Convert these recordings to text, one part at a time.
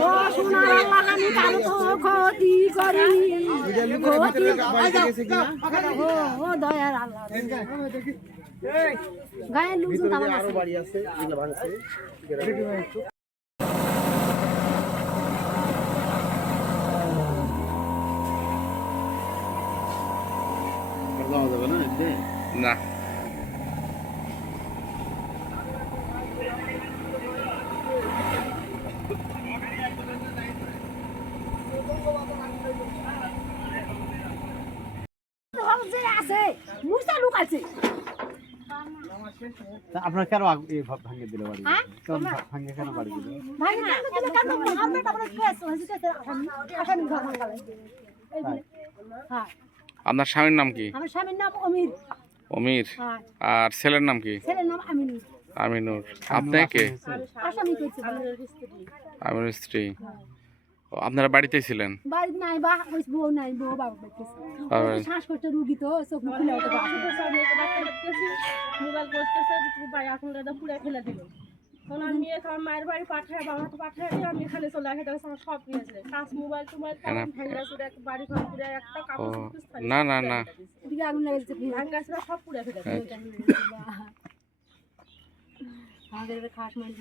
ও সোনার আল্লাহ আমি কারো তো ক্ষতি করিনি ও দয়ার আল্লাহ গায়ের লোকজন আমার আরো বাড়ি আছে এগুলো ভাঙছে না যে আছে মুসা লোক আছে আপনার কেন ভাঙে দিল বাড়ি ভাঙে কেন বাড়ি দিল ভাই না দিলে কেন আমরা তারপরে কেস হইছে আসামি ঘর ভাঙালে এই দিলে হ্যাঁ আপনার স্বামীর নাম কি? আমার স্বামীর নাম অমির অমির। হ্যাঁ আর ছেলের নাম কি? ছেলের নাম আমিনুর আমিনুর। আপনি কে? আসামি কইছে আমিনুর স্ত্রী। ও, আপনারা বাড়িতেই ছিলেন? বাড়ি নাই বা ওই বউ নাই বউ বাবা কইছে শ্বাসকষ্ট রোগী তো চোখ মুখ খুলে ওঠে মোবাইল করতেছে ভাই এখন দাদা পুড়ে ফেলে দিল তখন আমি আমার মায়ের বাড়ি পাঠায় বাবাকে পাঠায় দিয়ে আমি এখানে চলে আসে দেখো আমার সব নিয়েছে কাজ মোবাইল টোবাইল ভাঙা চুরে বাড়ি ঘর পুরে একটা কাপড় না না না দিকে আগুন লাগাইছে ভাঙা চুরা সব পুড়ে ফেলে আমাদের খাস মাইল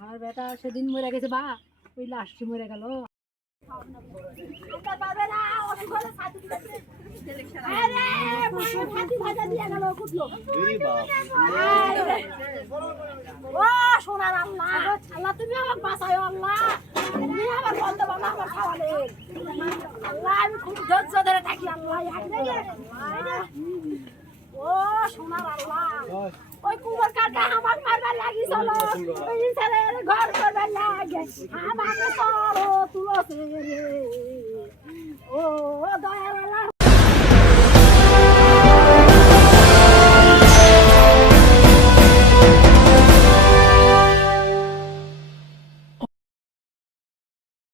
আমার বেটা সেদিন মরে গেছে বা ওই লাস্টে মরে গেল সোনার আল্লাহ আল্লাহ তুমি আমাকে বাঁচাও আল্লাহ তুমি আমার বলতে বাবা আমার খাওয়ালে আল্লাহ আমি খুব ধৈর্য ধরে থাকি আল্লাহ ও সোনার আল্লাহ ওই কুমার কাকা আমার মারবার লাগি চলো ওই ছেলের ঘর করবার লাগে আমাকে চলো তুলো ও দয়াল আল্লাহ